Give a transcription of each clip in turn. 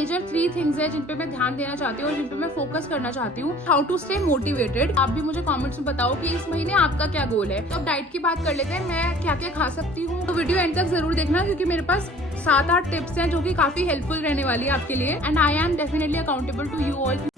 Major 3 things है जिन पे मैं ध्यान देना चाहती हूँ और जिन पे मैं फोकस करना चाहती हूँ। How to stay motivated. आप भी मुझे कमेंट्स में बताओ कि इस महीने आपका क्या गोल है। तो अब डाइट की बात कर लेते हैं, मैं क्या क्या खा सकती हूँ। तो वीडियो एंड तक जरूर देखना क्योंकि मेरे पास 7-8 टिप्स हैं जो कि काफी हेल्पफुल रहने वाली है आपके लिए। And I am definitely accountable to you all.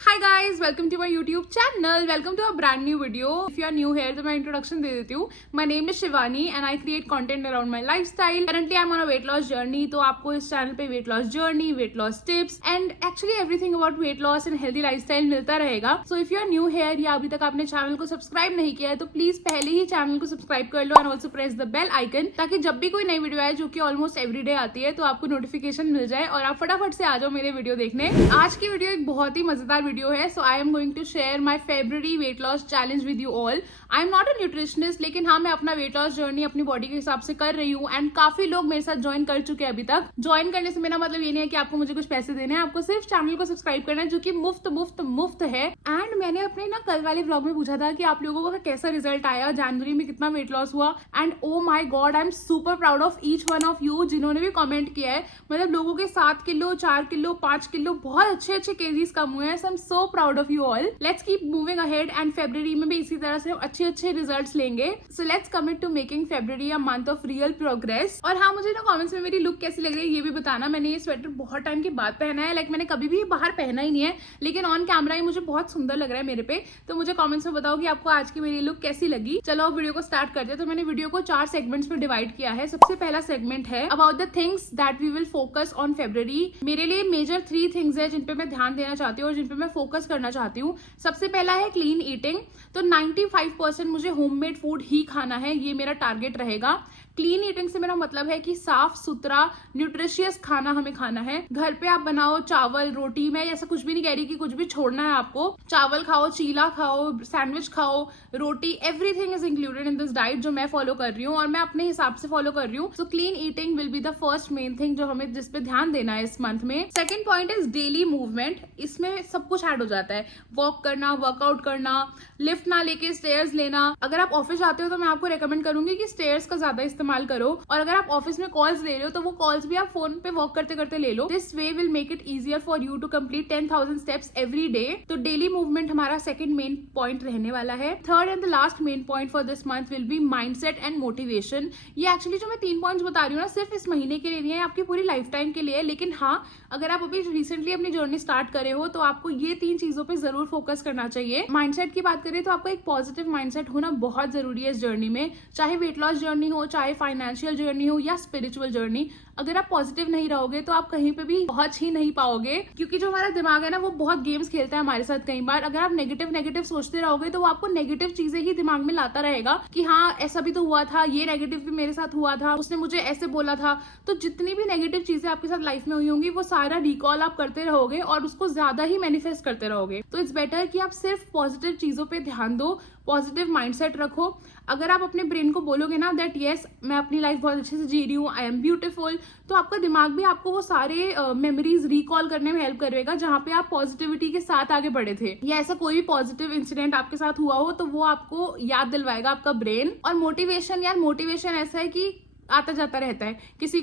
Hi guys, welcome to my YouTube channel. Welcome to a brand new video. If you are new here, तो मैं इंट्रोडक्शन दे देती हूँ. My name is Shivani and I create content around my lifestyle. Currently I'm on a weight loss journey. तो आपको इस channel पे weight loss journey, weight loss tips and actually everything about weight loss and healthy lifestyle मिलता रहेगा. So if you are new here या अभी तक आपने चैनल को सब्सक्राइब नहीं किया है तो प्लीज पहले ही चैनल को सब्सक्राइब कर लो and also press the bell icon ताकि जब भी कोई नई वीडियो आए जो कि ऑलमोस्ट एवरीडे आती है तो आपको नोटिफिकेशन मिल जाए और आप फटाफट से आ जाओ मेरे वीडियो देखने. आज की वीडियो एक बहुत ही मजेदार वीडियो है. So I am going to share my February weight loss challenge with you all. I am not a nutritionist, लेकिन हाँ मैं अपना weight loss journey अपनी बॉडी के हिसाब से कर रही हूँ एंड काफी लोग मेरे साथ ज्वाइन कर चुके हैं अभी तक. ज्वाइन करने से मेरा मतलब ये नहीं है कि आपको मुझे कुछ पैसे देने हैं, आपको सिर्फ चैनल को सब्सक्राइब करना है जो कि मुफ्त है. एंड मैंने अपने ना कल वाले व्लॉग में पूछा था कि आप लोगों को कैसा रिजल्ट आया, जनवरी में कितना वेट लॉस हुआ. And oh my God, I am super proud of each one of you जिन्होंने भी कमेंट किया है. मतलब लोगों के 7 किलो 4 किलो 5 किलो बहुत अच्छे केजीज कम हुए हैं. So I am so proud of you all. Let's keep moving ahead and February में भी इसी तरह से अच्छे रिजल्ट्स लेंगे. So let's commit to making February a month of real progress. और हाँ, मुझे ना कमेंट्स में मेरी लुक कैसी लग रही है ये भी बताना. मैंने ये स्वेटर बहुत टाइम के बाद पहना है. लाइक मैंने कभी भी बाहर पहना ही नहीं है लेकिन ऑन कैमरा ही मुझे बहुत सुंदर लग रहा है मेरे पे. तो मुझे कमेंट्स में बताओ कि आपको आज की मेरी लुक कैसी लगी. चलो अब वीडियो को स्टार्ट करते हैं. तो मैंने वीडियो को 4 सेगमेंट्स में डिवाइड किया है. सबसे पहला सेगमेंट है about the things that we will focus on February. मेरे लिए मेजर 3 थिंग्स है जिन पे मैं ध्यान देना चाहती हूँ और जिन पे मैं फोकस करना चाहती हूँ. सबसे पहला है क्लीन ईटिंग. तो 95% मुझे होममेड फूड ही खाना है, ये मेरा टारगेट रहेगा. क्लीन ईटिंग से मेरा मतलब है कि साफ सुथरा न्यूट्रिशियस खाना हमें खाना है. घर पे आप बनाओ चावल रोटी. मैं ऐसा कुछ भी नहीं कह रही कि कुछ भी छोड़ना है आपको. चावल खाओ, चीला खाओ, सैंडविच खाओ, रोटी, everything is included in this diet जो मैं फॉलो कर रही हूँ और मैं अपने हिसाब से फॉलो कर रही हूँ. So clean eating will be the first main thing जो हमें जिस पे ध्यान देना है इस मंथ में. Second point is daily movement. इसमें सब कुछ ऐड हो जाता है. वॉक करना, वर्कआउट करना, लिफ्ट ना लेके स्टेयर्स लेना. अगर आप ऑफिस जाते हो तो मैं आपको रेकमेंड करूंगी कि स्टेयर्स का ज्यादा इस्तेमाल करो. और अगर आप ऑफिस में कॉल्स ले रहे हो तो वो कॉल्स भी आप फोन पे वॉक करते करते ले लो. This way will make it easier for you to complete 10,000 steps every day. तो डेली मूवमेंट हमारा सेकंड मेन पॉइंट रहने वाला है. Third and the last main point for this month will be mindset and motivation. ये actually जो मैं 3 points बता रही हूँ ना सिर्फ इस महीने के लिए नहीं है, आपकी पूरी लाइफ टाइम के लिए है. लेकिन हाँ, अगर आप अभी रिसेंटली अपनी जर्नी स्टार्ट करे हो तो आपको ये 3 चीजों पे जरूर फोकस करना चाहिए. माइंडसेट की बात करें तो आपको एक पॉजिटिव माइंडसेट होना बहुत जरूरी है इस जर्नी में. चाहे वेट लॉस जर्नी हो, चाहे फाइनेंशियल जर्नी हो या स्पिरिचुअल जर्नी. अगर आप पॉजिटिव नहीं रहोगे तो आप कहीं पे भी पहुंच ही नहीं पाओगे क्योंकि जो हमारा दिमाग है ना वो बहुत गेम्स खेलता है हमारे साथ. कई बार अगर आप नेगेटिव सोचते रहोगे तो वो आपको नेगेटिव चीजें ही दिमाग में लाता रहेगा कि हाँ ऐसा भी तो हुआ था, ये नेगेटिव भी मेरे साथ हुआ था, उसने मुझे ऐसे बोला था. तो जितनी भी नेगेटिव चीजें आपके साथ लाइफ में हुई होंगी वो सारा रिकॉल आप करते रहोगे और उसको ज्यादा ही मैनिफेस्ट करते रहोगे. तो इट्स बेटर कि आप सिर्फ पॉजिटिव चीजों पे ध्यान दो, पॉजिटिव माइंडसेट रखो. अगर आप अपने ब्रेन को बोलोगे ना दैट यस मैं अपनी लाइफ बहुत अच्छे से जी रही हूँ, आई एम ब्यूटीफुल, तो आपका दिमाग भी आपको वो सारे मेमोरीज रिकॉल करने में हेल्प करेगा जहाँ पे आप पॉजिटिविटी के साथ आगे बढ़े थे या ऐसा कोई भी पॉजिटिव इंसिडेंट आपके साथ हुआ हो तो वो आपको याद दिलवाएगा आपका ब्रेन. और मोटिवेशन, यार मोटिवेशन ऐसा है कि आता जाता रहता है.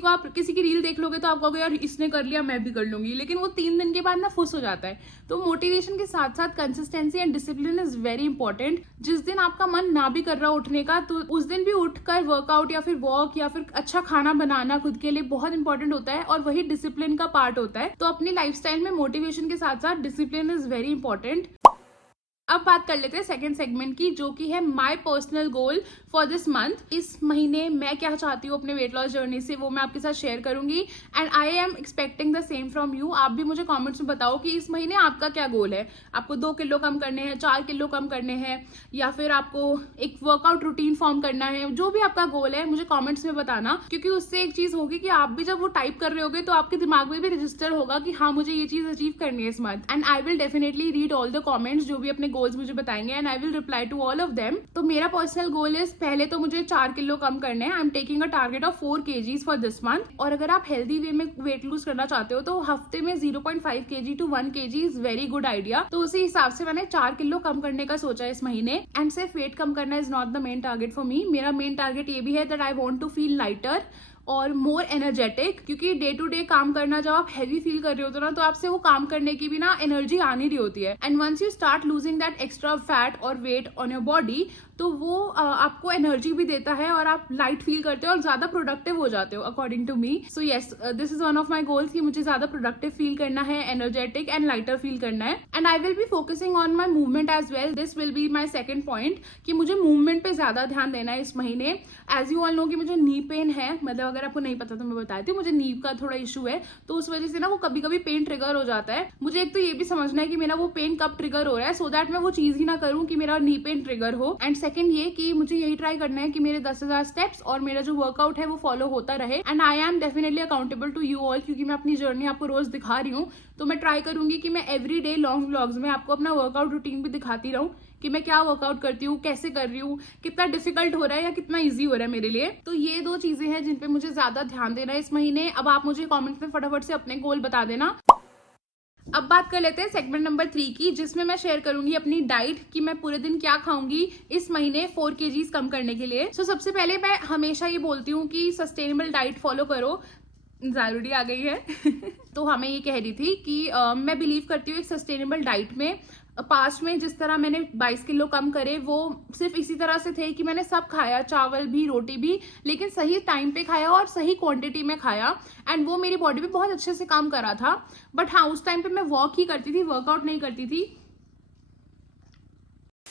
आप किसी की रील देख लोगे तो आप कहोगे यार इसने कर लिया मैं भी कर लूंगी, लेकिन वो 3 दिन के बाद ना फुस हो जाता है. तो मोटिवेशन के साथ साथ consistency and discipline is very important. जिस दिन आपका मन ना भी कर रहा उठने का तो उस दिन भी उठकर वर्कआउट या फिर वॉक या फिर अच्छा खाना बनाना खुद के लिए बहुत इंपॉर्टेंट होता है और वही डिसिप्लिन का पार्ट होता है. तो अपनी लाइफस्टाइल में मोटिवेशन के साथ साथ डिसिप्लिन इज वेरी इंपॉर्टेंट. अब बात कर लेते हैं सेकंड सेगमेंट की जो कि है my personal goal for this month. इस महीने मैं क्या चाहती हूँ अपने वेट लॉस जर्नी से वो मैं आपके साथ शेयर करूंगी and I am expecting the same from you. आप भी मुझे कमेंट्स में बताओ कि इस महीने आपका क्या गोल है. आपको 2 किलो कम करने हैं, 4 किलो कम करने हैं या फिर आपको एक वर्कआउट रूटीन फॉर्म करना है. जो भी आपका गोल है मुझे कॉमेंट्स में बताना क्योंकि उससे एक चीज होगी कि आप भी जब वो टाइप कर रहे होगे तो आपके दिमाग में भी रजिस्टर होगा कि हाँ मुझे ये चीज अचीव करनी है इस month. And I will definitely read all the comments जो भी अपने गोल्स मुझे बताएंगे and I will reply to all of them. तो मेरा पर्सनल गोल इज पहले तो मुझे 4 किलो कम करने हैं. I am taking a target of 4 kgs for this month. और अगर आप हेल्दी वे में वेट लूज करना चाहते हो तो हफ्ते में 0.5 kg to 1 kg is very good idea. तो उसी हिसाब से मैंने 4 किलो कम करने का सोचा है इस महीने. एंड सिर्फ वेट कम करना is not the main target for me. मेरा मेन टारगेट ये भी है that I want to feel lighter. और मोर एनर्जेटिक, क्योंकि डे टू डे काम करना जब आप हैवी फील कर रहे होते हो ना, तो आपसे वो काम करने की भी ना एनर्जी आ नहीं रही होती है। And once you start losing that extra fat और वेट ऑन योर बॉडी, तो वो आपको एनर्जी भी देता है और आप लाइट फील करते हो और ज्यादा प्रोडक्टिव हो जाते हो according to me. So yes, this is one of my goals कि मुझे ज्यादा प्रोडक्टिव फील करना है, एनर्जेटिक एंड लाइटर फील करना है। And I will be focusing on my movement as well. This will be my second point कि मुझे movement पे ज्यादा ध्यान देना है इस महीने। एज यू ऑल नो कि मुझे नी पेन है, मतलब अगर आपको नहीं पता तो मैं बताती हूँ, मुझे नी का थोड़ा इशू है, तो उस वजह से ना वो कभी कभी पेन ट्रिगर हो जाता है। मुझे एक तो ये भी समझना है कि मेरा वो पेन कब ट्रिगर हो रहा है, सो दैट मैं वो चीज ही ना करूँ कि मेरा नी पेन ट्रिगर हो। एंड सेकंड ये कि मुझे यही ट्राई करना है कि मेरे 10,000 स्टेप्स और मेरा जो वर्कआउट है वो फॉलो होता रहे। And I am definitely accountable to you all, क्योंकि मैं अपनी जर्नी आपको रोज दिखा रही हूँ, तो मैं ट्राई करूंगी कि मैं एवरी डे लॉन्ग व्लॉग्स में आपको अपना वर्कआउट रूटीन भी दिखाती रहूं कि मैं क्या वर्कआउट करती हूँ, कैसे कर रही हूँ, कितना डिफिकल्ट हो रहा है या कितना इजी हो रहा है मेरे लिए। तो ये दो चीजें हैं जिन पे मुझे ज्यादा ध्यान देना है इस महीने। अब आप मुझे कमेंट्स में फटाफट से अपने गोल बता देना। अब बात कर लेते हैं सेगमेंट नंबर 3 की, जिसमें मैं शेयर करूंगी अपनी डाइट कि मैं पूरे दिन क्या खाऊंगी इस महीने 4 kgs कम करने के लिए। सबसे पहले मैं हमेशा ये बोलती हूँ कि सस्टेनेबल डाइट फॉलो करो। जरूरी आ गई है तो हमें ये कह रही थी कि मैं बिलीव करती हूँ एक सस्टेनेबल डाइट में। पास्ट में जिस तरह मैंने 22 किलो कम करे वो सिर्फ इसी तरह से थे कि मैंने सब खाया, चावल भी रोटी भी, लेकिन सही टाइम पे खाया और सही क्वांटिटी में खाया, एंड वो मेरी बॉडी पे बहुत अच्छे से काम करा था। बट हाँ, उस टाइम पे मैं वॉक ही करती थी, वर्कआउट नहीं करती थी।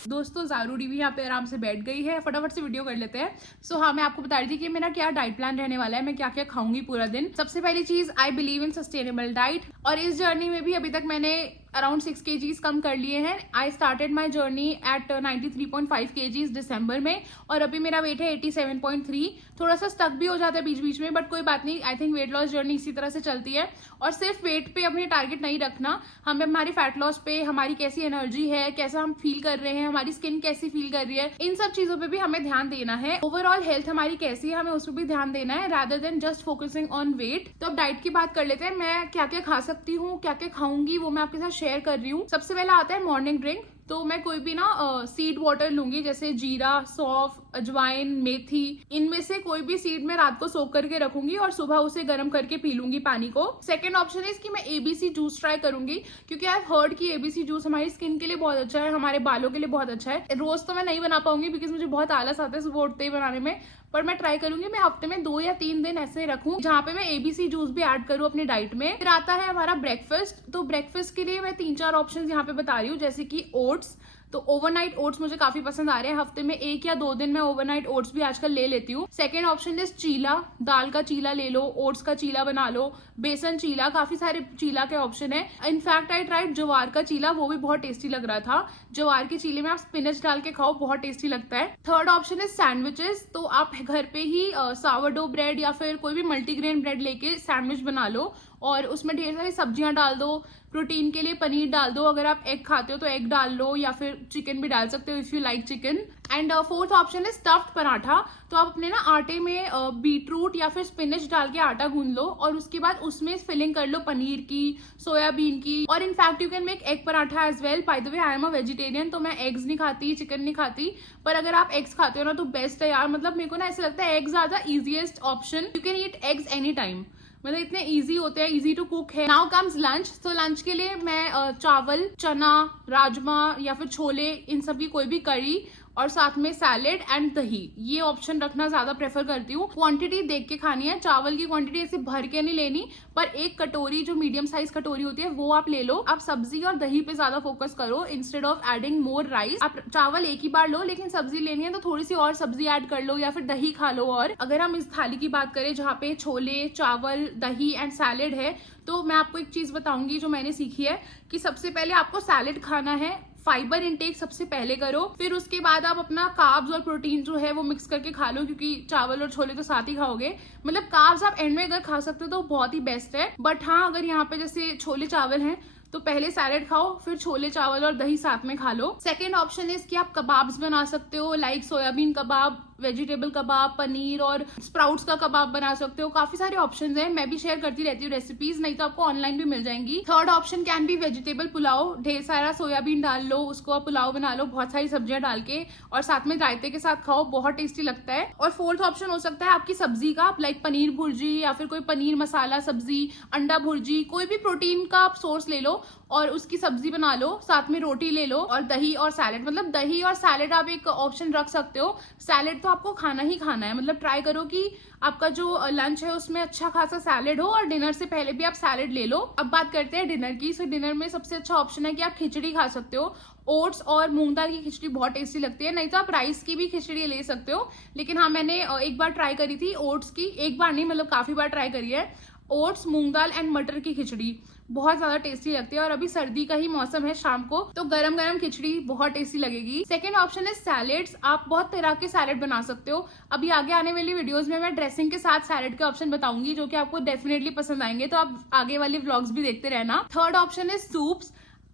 दोस्तों ज़रूरी भी यहाँ पे आराम से बैठ गई है, फटाफट से वीडियो कर लेते हैं। सो हाँ, मैं आपको बता रही थी कि मेरा क्या डाइट प्लान रहने वाला है, मैं क्या क्या खाऊंगी पूरा दिन। सबसे पहली चीज, I believe in sustainable diet, और इस जर्नी में भी अभी तक मैंने अराउंड 6 kgs कम कर लिए हैं। I started my journey at 93.5 kgs दिसंबर में, और अभी मेरा वेट है 87.3। थोड़ा सा स्टक भी हो जाता है बीच बीच में, बट कोई बात नहीं। I think weight loss journey इसी तरह से चलती है। और सिर्फ वेट पे अपनी टारगेट नहीं रखना, हमें हमारी फैट लॉस पे, हमारी कैसी एनर्जी है, कैसा हम फील कर रहे हैं, हमारी स्किन कैसी फील कर रही है, इन सब चीजों पे भी हमें ध्यान देना है। ओवरऑल हेल्थ हमारी कैसी है, हमें उस पर भी ध्यान देना है, rather than just focusing on weight. तो अब डाइट की बात कर लेते हैं। मैं क्या क्या खा सकती हूँ, क्या क्या खाऊंगी, वो मैं आपके साथ शेयर कर रही हूँ। सबसे पहला आता है मॉर्निंग ड्रिंक। तो मैं कोई भी ना सीड वाटर लूंगी, जैसे जीरा, सौंफ, अजवाइन, मेथी, इनमें से कोई भी सीड में रात को सोक करके रखूंगी और सुबह उसे गर्म करके पी लूंगी पानी को। सेकंड ऑप्शन है कि मैं एबीसी जूस ट्राई करूंगी, क्योंकि आई हैव हर्ड कि एबीसी जूस हमारी स्किन के लिए बहुत अच्छा है, हमारे बालों के लिए बहुत अच्छा है। रोज तो मैं नहीं बना पाऊंगी बिकॉज मुझे बहुत आलस आता है सुबह उठते ही बनाने में, पर मैं ट्राई करूंगी मैं हफ्ते में 2 या 3 दिन ऐसे रखूं जहां पे मैं एबीसी जूस भी ऐड करूं अपनी डाइट में। फिर आता है हमारा ब्रेकफास्ट। तो ब्रेकफास्ट के लिए मैं 3-4 ऑप्शंस यहाँ पे बता रही हूँ, जैसे कि ओट्स। तो ओवरनाइट ओट्स मुझे काफी पसंद आ रहे हैं, हफ्ते में 1 या 2 दिन मैं ओवरनाइट ओट्स भी आजकल ले लेती हूँ। सेकंड ऑप्शन इज चीला, दाल का चीला ले लो, ओट्स का चीला बना लो, बेसन चीला, काफी सारे चीला के ऑप्शन है। इनफैक्ट आई ट्राइड जवार का चीला, वो भी बहुत टेस्टी लग रहा था। जवार के चीले में आप स्पिनच डाल के खाओ, बहुत टेस्टी लगता है। Third option is sandwiches. तो आप घर पे ही सावरडो ब्रेड या फिर कोई भी मल्टीग्रेन ब्रेड लेके सैंडविच बना लो और उसमें ढेर सारी सब्जियां डाल दो, प्रोटीन के लिए पनीर डाल दो, अगर आप एग खाते हो तो एग डाल लो, या फिर चिकन भी डाल सकते हो if you like chicken. And fourth option है स्टफ्ड पराठा। तो आप अपने ना आटे में बीटरूट या फिर स्पिनच डाल के आटा गूंद लो और उसके बाद उसमें फिलिंग कर लो पनीर की, सोयाबीन की, और in fact you can make egg paratha as well. By the way I am a vegetarian, तो मैं एग्स नहीं खाती, चिकन नहीं खाती, पर अगर आप एग्स खाते हो ना तो बेस्ट है यार। मतलब मेरे को ना ऐसा लगता है eggs are the easiest option, you can eat eggs any time, मतलब इतने इजी होते हैं, इजी टू कुक है। Now comes lunch. तो लंच के लिए मैं चावल, चना, राजमा या फिर छोले, इन सब की कोई भी करी और साथ में सैलेड एंड दही, ये ऑप्शन रखना ज्यादा प्रेफर करती हूँ। क्वांटिटी देख के खानी है, चावल की क्वांटिटी ऐसे भर के नहीं लेनी, पर 1 कटोरी जो मीडियम साइज कटोरी होती है वो आप ले लो। आप सब्जी और दही पे ज्यादा फोकस करो instead of adding more rice. आप चावल एक ही बार लो, लेकिन सब्जी लेनी है तो थोड़ी सी और सब्जी ऐड कर लो या फिर दही खा लो। और अगर हम इस थाली की बात करें जहाँ पे छोले, चावल, दही एंड सैलेड है, तो मैं आपको एक चीज बताऊंगी जो मैंने सीखी है कि सबसे पहले आपको सैलेड खाना है, फाइबर इनटेक सबसे पहले करो, फिर उसके बाद आप अपना कार्ब्स और प्रोटीन जो है वो मिक्स करके खा लो, क्योंकि चावल और छोले तो साथ ही खाओगे। मतलब कार्ब्स आप एंड में अगर खा सकते हो तो बहुत ही बेस्ट है। बट हाँ, अगर यहाँ पे जैसे छोले चावल हैं तो पहले सैलेड खाओ, फिर छोले चावल और दही साथ में खा लो। सेकेंड ऑप्शन इज कि आप कबाब्स बना सकते हो, लाइक सोयाबीन कबाब, वेजिटेबल कबाब, पनीर और स्प्राउट्स का कबाब बना सकते हो। काफी सारे ऑप्शंस हैं, मैं भी शेयर करती रहती हूँ रेसिपीज, नहीं तो आपको ऑनलाइन भी मिल जाएंगी। Third option can be vegetable pulao. ढेर सारा सोयाबीन डाल लो, उसको आप पुलाव बना लो बहुत सारी सब्जियां डाल के, और साथ में रायते के साथ खाओ, बहुत टेस्टी लगता है। और फोर्थ ऑप्शन हो सकता है आपकी सब्जी का, लाइक पनीर भुर्जी या फिर कोई पनीर मसाला सब्जी, अंडा भुर्जी, कोई भी प्रोटीन का आप सोर्स ले लो और उसकी सब्जी बना लो, साथ में रोटी ले लो और दही और सैलेड। मतलब दही और सैलेड आप एक ऑप्शन रख सकते हो। सैलेड तो आपको खाना ही खाना है, मतलब ट्राई करो कि आपका जो लंच है उसमें अच्छा खासा सैलेड हो, और डिनर से पहले भी आप सैलेड ले लो। अब बात करते हैं डिनर की। सो डिनर में सबसे अच्छा ऑप्शन है कि आप खिचड़ी खा सकते हो। ओट्स और मूंग दाल की खिचड़ी बहुत टेस्टी लगती है, नहीं तो आप राइस की भी खिचड़ी ले सकते हो। लेकिन हाँ, मैंने एक बार ट्राई करी थी ओट्स की, एक बार नहीं मतलब काफी बार ट्राई करी है। ओट्स, मूंग दाल एंड मटर की खिचड़ी बहुत ज्यादा टेस्टी लगती है, और अभी सर्दी का ही मौसम है, शाम को तो गरम गरम खिचड़ी बहुत टेस्टी लगेगी। सेकंड ऑप्शन है सैलेड्स। आप बहुत तरह के सैलेड बना सकते हो। अभी आगे आने वाली वीडियोस में मैं ड्रेसिंग के साथ सैलेड के ऑप्शन बताऊंगी, जो कि आपको डेफिनेटली पसंद आएंगे, तो आप आगे वाले व्लॉग्स भी देखते रहना। थर्ड ऑप्शन है सूप्स।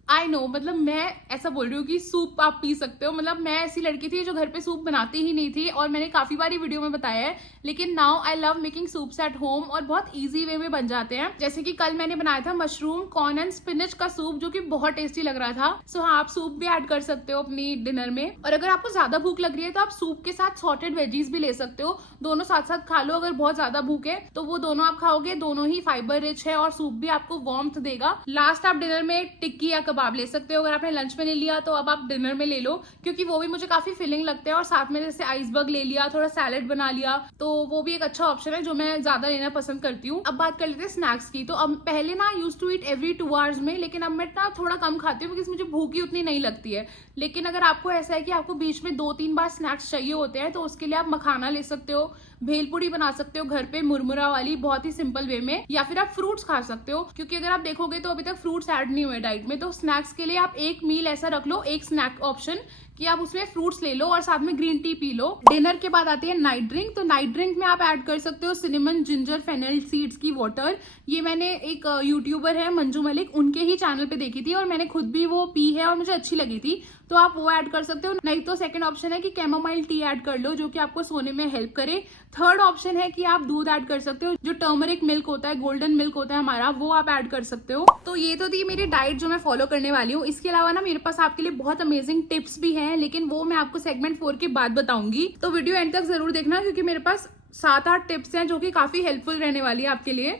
आई नो, मतलब मैं ऐसा बोल रही हूँ कि सूप आप पी सकते हो, मतलब मैं ऐसी लड़की थी जो घर पे सूप बनाती ही नहीं थी, और मैंने काफी बारी वीडियो में बताया है। लेकिन now I love making soups at home, और बहुत इजी वे में बन जाते हैं। जैसे कि कल मैंने बनाया था मशरूम, कॉर्न एंड स्पिनच का सूप, जो कि बहुत टेस्टी लग रहा था। सो हाँ, आप सूप भी ऐड कर सकते हो अपनी डिनर में। और अगर आपको ज्यादा भूख लग रही है तो आप सूप के साथ सॉर्टेड वेजीज भी ले सकते हो, दोनों साथ साथ खा लो। अगर बहुत ज्यादा भूख है तो वो दोनों आप खाओगे, दोनों ही फाइबर रिच है और सूप भी आपको वार्मथ देगा। लास्ट आप डिनर में टिक्की या कबाब ले सकते हो। अगर आपने लंच में नहीं लिया तो अब आप डिनर में ले लो, क्योंकि वो भी मुझे काफी फिलिंग लगते हैं। और साथ में जैसे आइसबर्ग ले लिया, थोड़ा सैलेड बना लिया, तो वो भी एक अच्छा ऑप्शन है जो मैं ज्यादा लेना पसंद करती हूँ। अब बात कर लेते हैं स्नैक्स की। तो अब पहले ना use to eat every 2 hours में, लेकिन अब मैं ना थोड़ा कम खाती हूँ, क्योंकि मुझे भूख ही उतनी नहीं लगती है। लेकिन अगर आपको ऐसा है कि आपको बीच में 2-3 बार स्नैक्स चाहिए होते हैं, तो उसके लिए आप मखाना ले सकते हो, भेलपुड़ी बना सकते हो घर पे मुरमुरा वाली, बहुत ही सिंपल वे में, या फिर आप फ्रूट्स खा सकते हो, क्योंकि अगर आप देखोगे तो अभी तक फ्रूट्स ऐड नहीं हुए डाइट में। तो स्नैक्स के लिए आप एक मील ऐसा रख लो, एक स्नैक ऑप्शन, कि आप उसमें फ्रूट्स ले लो और साथ में green tea P low. Dinner के बाद आती है नाइट ड्रिंक। तो नाइट ड्रिंक में आप ऐड कर सकते हो सिनेमन, जिंजर, फेनल सीड्स की वाटर। ये मैंने एक यूट्यूबर है मंजू मलिक, उनके ही चैनल पे देखी थी, और मैंने खुद भी वो पी है और मुझे अच्छी लगी थी, तो आप वो ऐड कर सकते हो। नहीं तो सेकंड ऑप्शन है कि कैमोमाइल टी ऐड कर लो, जो कि आपको सोने में हेल्प करे। थर्ड ऑप्शन है कि आप दूध ऐड कर सकते हो, जो टर्मरिक मिल्क होता है, गोल्डन मिल्क होता है हमारा, वो आप ऐड कर सकते हो। तो ये तो थी मेरी डाइट जो मैं फॉलो करने वाली हूँ। इसके अलावा ना मेरे पास आपके लिए बहुत अमेजिंग टिप्स भी हैं, लेकिन वो मैं आपको सेगमेंट 4 के बाद बताऊंगी, तो वीडियो एंड तक जरूर देखना, क्योंकि मेरे पास 7-8 टिप्स हैं जो कि काफी हेल्पफुल रहने वाली है आपके लिए।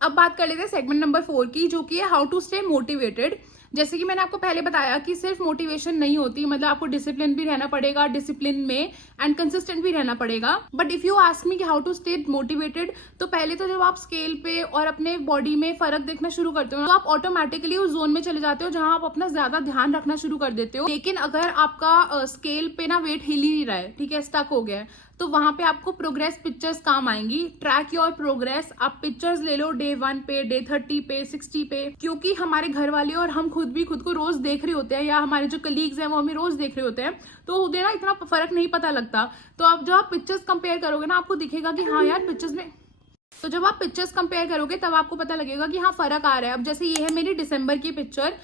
अब बात कर लेते हैं सेगमेंट नंबर 4 की, जो कि है हाउ टू स्टे मोटिवेटेड। जैसे कि मैंने आपको पहले बताया कि सिर्फ मोटिवेशन नहीं होती, मतलब आपको डिसिप्लिन भी रहना पड़ेगा, डिसिप्लिन में एंड कंसिस्टेंट भी रहना पड़ेगा। But if you ask me कि हाउ टू स्टे मोटिवेटेड, तो पहले तो जब आप स्केल पे और अपने बॉडी में फर्क देखना शुरू करते हो, तो आप ऑटोमेटिकली उस जोन में चले जाते हो जहां आप अपना ज्यादा ध्यान रखना शुरू कर देते हो। लेकिन अगर आपका स्केल पे ना वेट हिल ही नहीं रहा है, ठीक है, स्टक हो गया है, तो वहां पे आपको प्रोग्रेस पिक्चर्स काम आएंगी। Track your progress. आप पिक्चर्स ले लो डे 1 पे, डे 30 पे, 60 पे, क्योंकि हमारे घर वाले और हम खुद भी खुद को रोज देख रहे होते हैं, या हमारे जो कलीग्स हैं वो हमें रोज देख रहे होते हैं, तो उन्हें ना इतना फर्क नहीं पता लगता। तो आप जब आप पिक्चर्स कंपेयर करोगे ना, आपको दिखेगा कि हाँ यार पिक्चर्स में, तो जब आप पिक्चर्स कंपेयर करोगे तब आपको पता लगेगा कि हाँ फर्क आ रहा है। अब जैसे ये है मेरी दिसंबर की पिक्चर,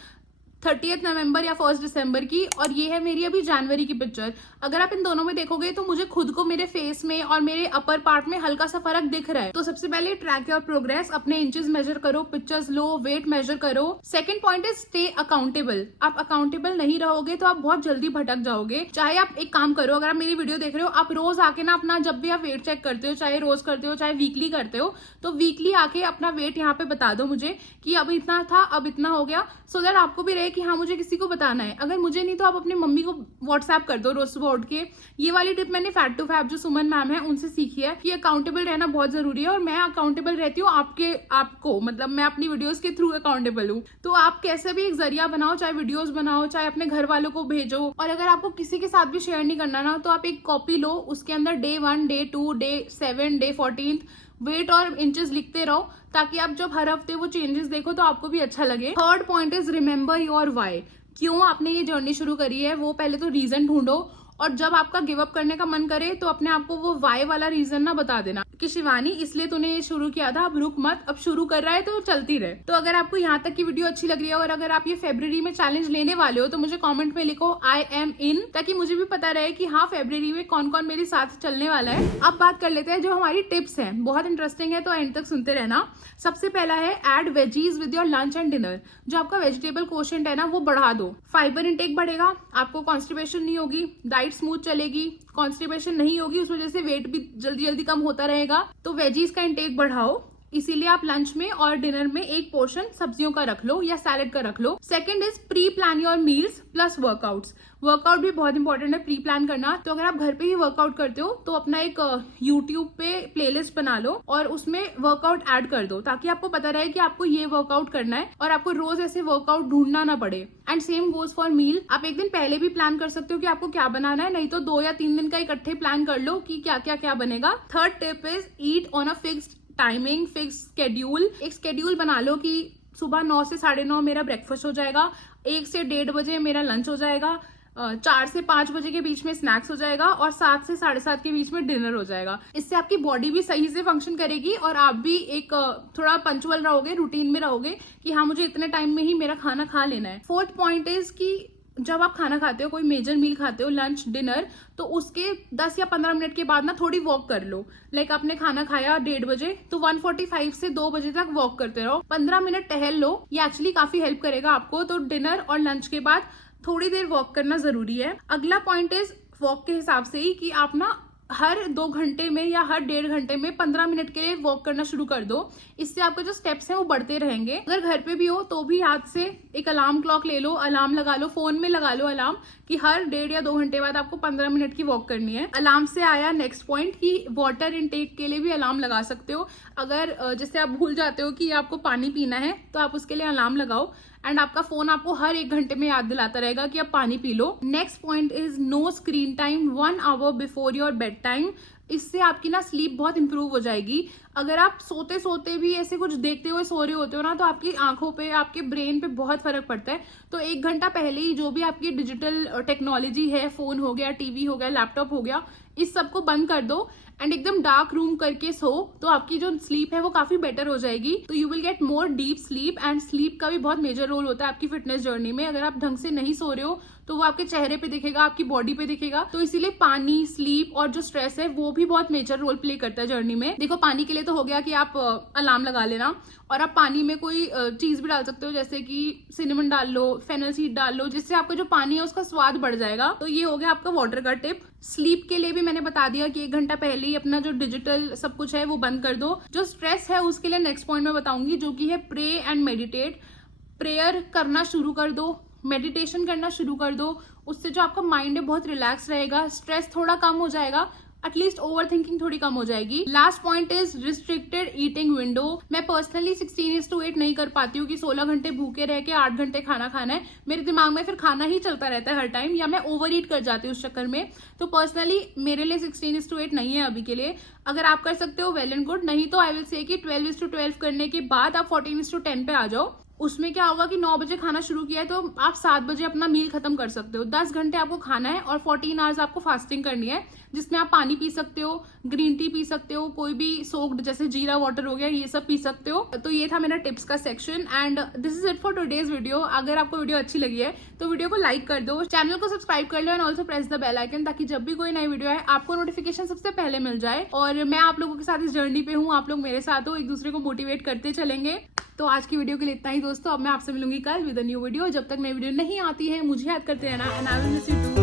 30 नवंबर या 1 दिसंबर की, और ये है मेरी अभी जनवरी की पिक्चर। अगर आप इन दोनों में देखोगे तो मुझे खुद को मेरे फेस में और मेरे अपर पार्ट में हल्का सा फर्क दिख रहा है। तो सबसे पहले ट्रैक योर प्रोग्रेस, अपने इंचेस मेजर करो, पिक्चर्स लो, वेट मेजर करो। Second point is stay accountable. आप अकाउंटेबल नहीं रहोगे तो आप बहुत जल्दी भटक जाओगे। चाहे आप एक काम करो, अगर आप मेरी वीडियो देख रहे हो, आप रोज आके ना अपना, जब भी आप वेट चेक करते हो, चाहे रोज करते हो चाहे वीकली करते हो, तो वीकली आके अपना वेट यहाँ पे बता दो मुझे कि अब इतना था, अब इतना हो गया, सो दैट आपको भी रहे कि हाँ मुझे किसी को बताना है। अगर मुझे नहीं तो आप अपनी मम्मी को व्हाट्सएप कर दो रोज सुबह उठ के। ये वाली टिप मैंने फैट टू फैब जो सुमन मैम है उनसे सीखी है कि अकाउंटेबल रहना बहुत जरूरी है, और मैं अकाउंटेबल रहती हूँ आपको, मतलब मैं अपनी वीडियोस के थ्रू अकाउंटेबल हूँ। तो आप कैसे भी एक जरिया बनाओ, चाहे वीडियोस बनाओ, चाहे अपने घर वालों को भेजो, और अगर आपको किसी के साथ भी शेयर नहीं करना ना, तो आप एक कॉपी लो, उसके अंदर day 1, day 2, day 7, day 14 weight और इंचेस लिखते रहो, ताकि आप जब हर हफ्ते वो चेंजेस देखो तो आपको भी अच्छा लगे। Third point is remember your why. क्यों आपने ये जर्नी शुरू करी है, वो पहले तो रीजन ढूंढो, और जब आपका गिव अप करने का मन करे तो अपने आप को वो वाई वाला रीजन ना बता देना कि शिवानी इसलिए तूने ये शुरू किया था, अब रुक मत, अब शुरू कर रहा है तो चलती रहे। तो अगर आपको यहाँ तक की वीडियो अच्छी लग रही है और अगर आप ये फरवरी में चैलेंज लेने वाले हो तो मुझे कमेंट में लिखो आई एम इन, ताकि मुझे भी पता रहे कि हाँ फरवरी में कौन कौन मेरे साथ चलने वाला है। अब बात कर लेते हैं जो हमारी टिप्स हैं, बहुत इंटरेस्टिंग है तो एंड तक सुनते रहना। सबसे पहला है add veggies with your lunch and dinner. जो आपका वेजिटेबल कोशेंट है ना वो बढ़ा दो, फाइबर इंटेक बढ़ेगा, आपको कॉन्स्टिपेशन नहीं होगी, डाइट स्मूथ चलेगी, कॉन्स्टिपेशन नहीं होगी, उस वजह से वेट भी जल्दी जल्दी कम होता रहेगा। तो वेजीज का इंटेक बढ़ाओ, इसीलिए आप लंच में और डिनर में एक पोर्शन सब्जियों का रख लो या सैलेड का रख लो। Second is pre plan your meals plus workouts. Workout भी बहुत इंपॉर्टेंट है प्री प्लान करना। तो अगर आप घर पे ही वर्कआउट करते हो तो अपना एक यूट्यूब पे प्लेलिस्ट बना लो और उसमें वर्कआउट ऐड कर दो, ताकि आपको पता रहे कि आपको ये वर्कआउट करना है और आपको रोज ऐसे वर्कआउट ढूंढना ना पड़े। एंड सेम गोज फॉर मील। आप एक दिन पहले भी प्लान कर सकते हो कि आपको क्या बनाना है, नहीं तो 2 या 3 दिन का इकट्ठे प्लान कर लो कि क्या क्या क्या बनेगा। Third tip is eat on a fixed timing, fix schedule. एक स्केड्यूल बना लो कि सुबह 9 से 9:30 मेरा ब्रेकफास्ट हो जाएगा, 1 से 1:30 बजे मेरा लंच हो जाएगा, 4 से 5 बजे के बीच में स्नैक्स हो जाएगा और 7 से 7:30 के बीच में डिनर हो जाएगा। इससे आपकी बॉडी भी सही से फंक्शन करेगी और आप भी एक थोड़ा पंचुअल रहोगे, रूटीन में रहोगे कि हाँ मुझे इतने टाइम में ही मेरा खाना खा लेना है। फोर्थ पॉइंट इज कि जब आप खाना खाते हो, कोई मेजर मील खाते हो, लंच डिनर, तो उसके 10 या 15 मिनट के बाद ना थोड़ी वॉक कर लो। लाइक आपने खाना खाया 1:30 बजे तो 1:45 से 2 बजे तक वॉक करते रहो, 15 मिनट टहल लो। ये एक्चुअली काफी हेल्प करेगा आपको। तो डिनर और लंच के बाद थोड़ी देर वॉक करना जरूरी है। अगला पॉइंट इज वॉक के हिसाब से ही कि आप ना हर 2 घंटे में या हर 1.5 घंटे में 15 मिनट के लिए वॉक करना शुरू कर दो। इससे आपके जो स्टेप्स हैं वो बढ़ते रहेंगे। अगर घर पे भी हो तो भी हाथ से एक अलार्म क्लॉक ले लो, अलार्म लगा लो, फोन में लगा लो अलार्म कि हर 1.5 या 2 घंटे बाद आपको 15 मिनट की वॉक करनी है। अलार्म से आया नेक्स्ट पॉइंट कि वाटर इनटेक के लिए भी अलार्म लगा सकते हो। अगर जैसे आप भूल जाते हो कि आपको पानी पीना है तो आप उसके लिए अलार्म लगाओ एंड आपका फोन आपको हर 1 घंटे में याद दिलाता रहेगा कि आप पानी पी लो। Next point is no screen time 1 hour before your bed time. इससे आपकी ना स्लीप बहुत इंप्रूव हो जाएगी। अगर आप सोते सोते भी ऐसे कुछ देखते हुए सो रहे होते हो ना तो आपकी आंखों पे, आपके ब्रेन पे बहुत फर्क पड़ता है। तो 1 घंटा पहले ही जो भी आपकी डिजिटल टेक्नोलॉजी है, फोन हो गया, टीवी हो गया, लैपटॉप हो गया, इस सबको बंद कर दो एंड एकदम डार्क रूम करके सो, तो आपकी जो स्लीप है वो काफी बेटर हो जाएगी। तो you will get more deep sleep and sleep का भी बहुत मेजर रोल होता है आपकी फिटनेस जर्नी में। अगर आप ढंग से नहीं सो रहे हो तो वो आपके चेहरे पे दिखेगा, आपकी बॉडी पे दिखेगा। तो इसीलिए पानी, स्लीप और जो स्ट्रेस है वो भी बहुत मेजर रोल प्ले करता है जर्नी में। देखो पानी के लिए तो हो गया कि आप अलार्म लगा लेना, और आप पानी में कोई चीज भी डाल सकते हो, जैसे कि सिनेमन डाल लो, फेनल सीड डाल लो, जिससे आपका जो पानी है उसका स्वाद बढ़ जाएगा। तो ये हो गया आपका वाटर का टिप। स्लीप के लिए भी मैंने बता दिया कि 1 घंटा पहले ही अपना जो डिजिटल सब कुछ है वो बंद कर दो। जो स्ट्रेस है उसके लिए नेक्स्ट पॉइंट में बताऊंगी, जो कि है प्रे एंड मेडिटेट। प्रेयर करना शुरू कर दो, मेडिटेशन करना शुरू कर दो, उससे जो आपका माइंड है बहुत रिलैक्स रहेगा, स्ट्रेस थोड़ा कम हो जाएगा, एटलीस्ट ओवर थिंकिंग थोड़ी कम हो जाएगी। Last point is restricted eating window. मैं पर्सनली 16:8 नहीं कर पाती हूँ कि 16 घंटे भूखे रह के 8 घंटे खाना खाना है। मेरे दिमाग में फिर खाना ही चलता रहता है हर टाइम, या मैं ओवर ईट कर जाती हूँ उस चक्कर में। तो पर्सनली मेरे लिए 16:8 नहीं है अभी के लिए। अगर आप कर सकते हो वेल एंड गुड, नहीं तो आई विल से कि 12:12 करने के बाद आप 14:10 पे आ जाओ। उसमें क्या होगा कि 9 बजे खाना शुरू किया है तो आप 7 बजे अपना मील खत्म कर सकते हो। 10 घंटे आपको खाना है और 14 आवर्स आपको फास्टिंग करनी है, जिसमें आप पानी पी सकते हो, ग्रीन टी पी सकते हो, कोई भी सोक्ड जैसे जीरा वाटर हो गया, ये सब पी सकते हो। तो ये था मेरा टिप्स का section and this is it for today's video. अगर आपको वीडियो अच्छी लगी है तो वीडियो को लाइक कर दो, चैनल को सब्सक्राइब कर लो and also press the bell icon, ताकि जब भी कोई नई वीडियो आए आपको नोटिफिकेशन सबसे पहले मिल जाए। और मैं आप लोगों के साथ इस जर्नी पे हूँ, आप लोग मेरे साथ हो, एक दूसरे को मोटिवेट करते चलेंगे। तो आज की वीडियो के लिए इतना ही दोस्तों। अब मैं आपसे मिलूंगी कल विद अ न्यू वीडियो। जब तक नई वीडियो नहीं आती है मुझे याद करते रहना and I will miss you to.